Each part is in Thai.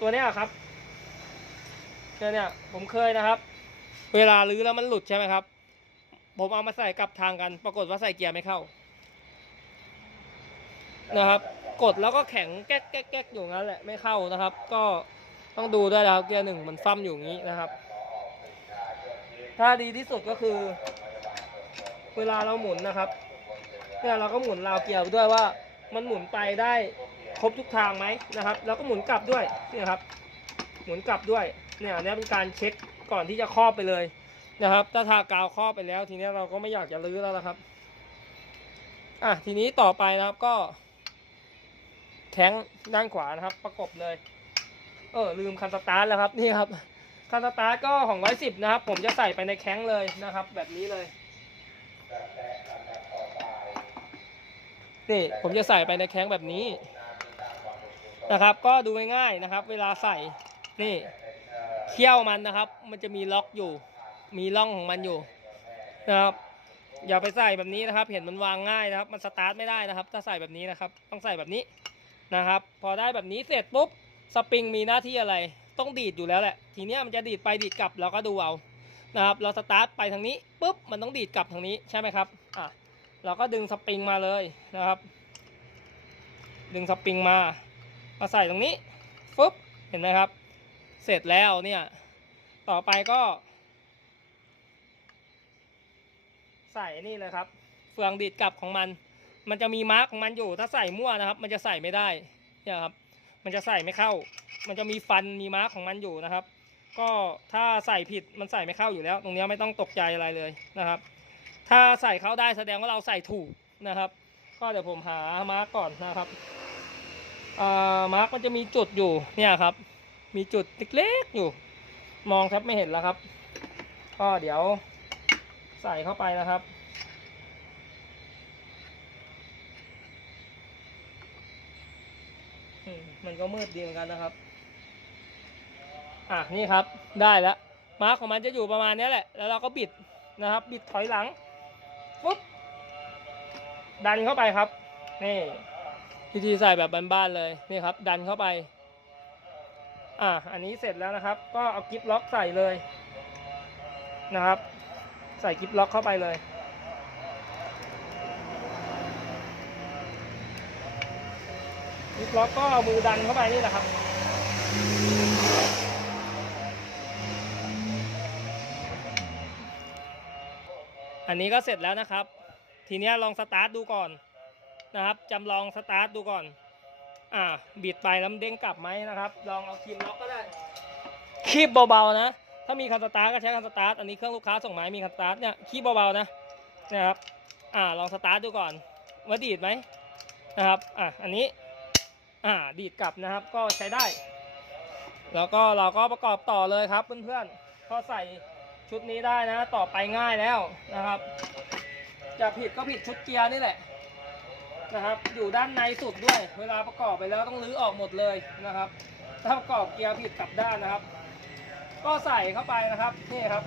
ตัวเนี้ยครับเนี่ยเนี่ยผมเคยนะครับ เวลาลื้อแล้วมันหลุดใช่ไหมครับ ผมเอามาใส่กลับทางกัน ปรากฏว่าใส่เกียร์ไม่เข้า นะครับ กดแล้วก็แข็งแก๊กแก๊กแก๊กอยู่งั้นแหละไม่เข้านะครับ ก็ต้องดูด้วยนะครับเกียร์หนึ่งมันฟั่มอยู่อย่างนี้นะครับ ถ้าดีที่สุดก็คือ เวลาเราหมุนนะครับเนี่ยเราก็หมุนราวเกียร์ไปด้วยว่า มันหมุนไปได้ ครบทุกทางไหมนะครับ แล้วก็หมุนกลับด้วยนี่ครับ หมุนกลับด้วยเนี่ยอันนี้เป็นการเช็คก่อนที่จะครอบไปเลยนะครับ ถ้าทากาวครอบไปแล้ว ทีนี้เราก็ไม่อยากจะลื้อแล้วนะครับอะทีนี้ต่อไปนะครับก็แข้งด้านขวานะครับ ประกบเลย เออลืมคันสตาร์ทแล้วครับนี่ครับคันสตาร์ทก็ของร้อยสิบนะครับ ผมจะใส่ไปในแข้งเลยนะครับ แบบนี้เลยนี่ผมจะใส่ไปในแข้งแบบนี้ นะครับ ก็ดูง่ายๆนะครับ เวลาใส่นี่เขี้ยวมันนะครับ มันจะมีล็อกอยู่ มีร่องของมันอยู่นะครับอย่าไปใส่แบบนี้นะครับ เห็นมันวางง่ายนะครับ มันสตาร์ทไม่ได้นะครับ ถ้าใส่แบบนี้นะครับ ต้องใส่แบบนี้นะครับ พอได้แบบนี้เสร็จปุ๊บสปริงมีหน้าที่อะไร ต้องดีดอยู่แล้วแหละ ทีนี้มันจะดีดไปดีดกลับเราก็ดูเอานะครับ เราสตาร์ทไปทางนี้ปุ๊บมันต้องดีดกลับทางนี้ใช่ไหมครับอะเราก็ดึงสปริงมาเลยนะครับ ดึงสปริงมา มาใส่ตรงนี้ฟึบเห็นไหมครับ เสร็จแล้วเนี่ย ต่อไปก็ ใส่นี่เลยครับ เฟืองดีดกลับของมัน มันจะมีมาร์กของมันอยู่ ถ้าใส่มั่วนะครับ มันจะใส่ไม่ได้เนี่ยครับ มันจะใส่ไม่เข้า มันจะมีฟันมีมาร์กของมันอยู่นะครับ ก็ถ้าใส่ผิดมันใส่ไม่เข้าอยู่แล้ว ตรงนี้ไม่ต้องตกใจอะไรเลยนะครับ ถ้าใส่เข้าได้แสดงว่าเราใส่ถูกนะครับ ก็เดี๋ยวผมหามาร์กก่อนนะครับ มาร์กมันจะมีจุดอยู่เนี่ยครับ มีจุดเล็กๆอยู่ มองครับไม่เห็นแล้วครับ ก็เดี๋ยวใส่เข้าไปนะครับมันก็มืดดีเหมือนกันนะครับ อะนี่ครับได้แล้ว มาร์กของมันจะอยู่ประมาณนี้แหละ แล้วเราก็บิดนะครับ บิดถอยหลังปุ๊บดันเข้าไปครับนี่ วิธีใส่แบบบ้านๆเลยนี่ครับ ดันเข้าไป อะอันนี้เสร็จแล้วนะครับ ก็เอากิฟล็อกใส่เลยนะครับ ใส่กิฟล็อกเข้าไปเลย กิฟล็อกก็เอามือดันเข้าไปนี่แหละครับอันนี้ก็เสร็จแล้วนะครับ ทีนี้ลองสตาร์ทดูก่อน นะครับจำลองสตาร์ทดูก่อน อ่า บิดไปแล้วเด้งกลับไหมนะครับ ลองเอาคีมล็อกก็ได้ คีบเบาๆนะ ถ้ามีคันสตาร์ทก็ใช้คันสตาร์ท อันนี้เครื่องลูกค้าส่งไม้มีคันสตาร์ทเนี่ย คีบเบาๆนะนะครับ อ่า ลองสตาร์ทดูก่อน ว่าดีดไหมนะครับ อะอันนี้ อ่า ดีดกลับนะครับ ก็ใช้ได้ แล้วก็เราก็ประกอบต่อเลยครับเพื่อนๆก็ใส่ชุดนี้ได้นะ ต่อไปง่ายแล้วนะครับ จะผิดก็ผิดชุดเกียร์นี่แหละ นะครับ อยู่ด้านในสุดด้วย เวลาประกอบไปแล้วต้องรื้อออกหมดเลยนะครับ ถ้าประกอบเกียร์ผิดกลับด้านนะครับ ก็ใส่เข้าไปนะครับนี่ครับ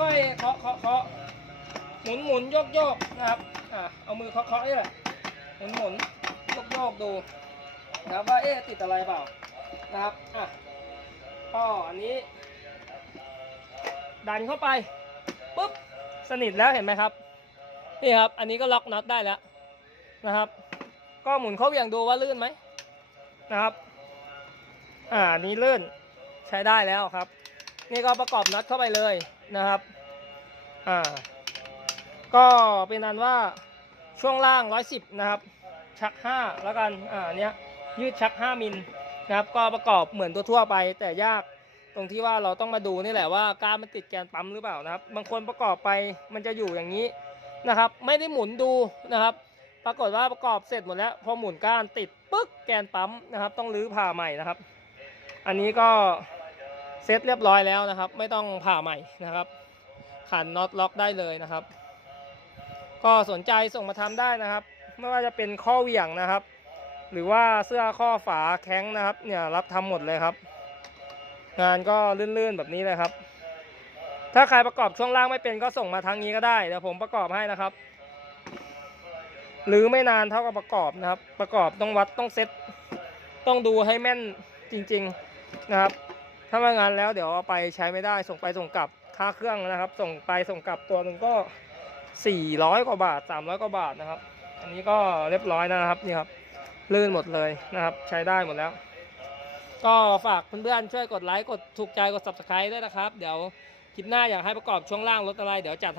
ค่อยๆเคาะเคาะเคาะหมุนหมุนโยกโยกนะครับอ่าเอามือเคาะเคาะนี่แหละหมุนหมุนโยกโยกดูนะครับว่าเอ๊ะติดอะไรเปล่านะครับอะก็อันนี้ ดันเข้าไปปุ๊บสนิทแล้วเห็นไหมครับนี่ครับ อันนี้ก็ล็อกน็อตได้แล้ว นะครับ ก็หมุนเข้าเวี่ยงดูว่าลื่นไหมนะครับ อ่านี้ลื่นใช้ได้แล้วครับ นี่ก็ประกอบน็อตเข้าไปเลยนะครับ อ่า ก็เป็นนันว่าช่วงล่าง 110 นะครับ ชัก 5 แล้วกัน อ่า เนี้ยยืดชัก 5 มิลนะครับ ก็ประกอบเหมือนตัวทั่วไป แต่ยากตรงที่ว่าเราต้องมาดูนี่แหละว่าก้านมันติดแกนปั๊มหรือเปล่านะครับ บางคนประกอบไปมันจะอยู่อย่างนี้นะครับ ไม่ได้หมุนดูนะครับ ปรากฏว่าประกอบเสร็จหมดแล้วพอหมุนก้านติดปึ๊กแกนปั๊มนะครับ ต้องรื้อผ่าใหม่นะครับ อันนี้ก็เซ็ตเรียบร้อยแล้วนะครับ ไม่ต้องผ่าใหม่นะครับ ขันน็อตล็อกได้เลยนะครับ ก็สนใจส่งมาทำได้นะครับ ไม่ว่าจะเป็นข้อเหวี่ยงนะครับ หรือว่าเสื้อข้อฝาแข้งนะครับ เนี่ยรับทำหมดเลยครับ งานก็ลื่นๆแบบนี้เลยครับ ถ้าใครประกอบช่วงล่างไม่เป็นก็ส่งมาทางนี้ก็ได้เดี๋ยวผมประกอบให้นะครับ หรือไม่นานเท่ากับประกอบนะครับ ประกอบต้องวัดต้องเซ็ตต้องดูให้แม่นจริง ๆนะครับ ถ้าไม่งั้นแล้วเดี๋ยวเอาไปใช้ไม่ได้ส่งไปส่งกลับค่าเครื่องนะครับ ส่งไปส่งกลับตัวหนึ่งก็ 400 กว่าบาท 300 กว่าบาทนะครับ อันนี้ก็เรียบร้อยนะครับนี่ครับลื่นหมดเลยนะครับ ใช้ได้หมดแล้ว ก็ฝากเพื่อนๆช่วยกดไลค์กดถูกใจกด subscribe ด้วยนะครับ เดี๋ยวคลิปหน้าอยากให้ประกอบช่วงล่างรถอะไร เดี๋ยวจัด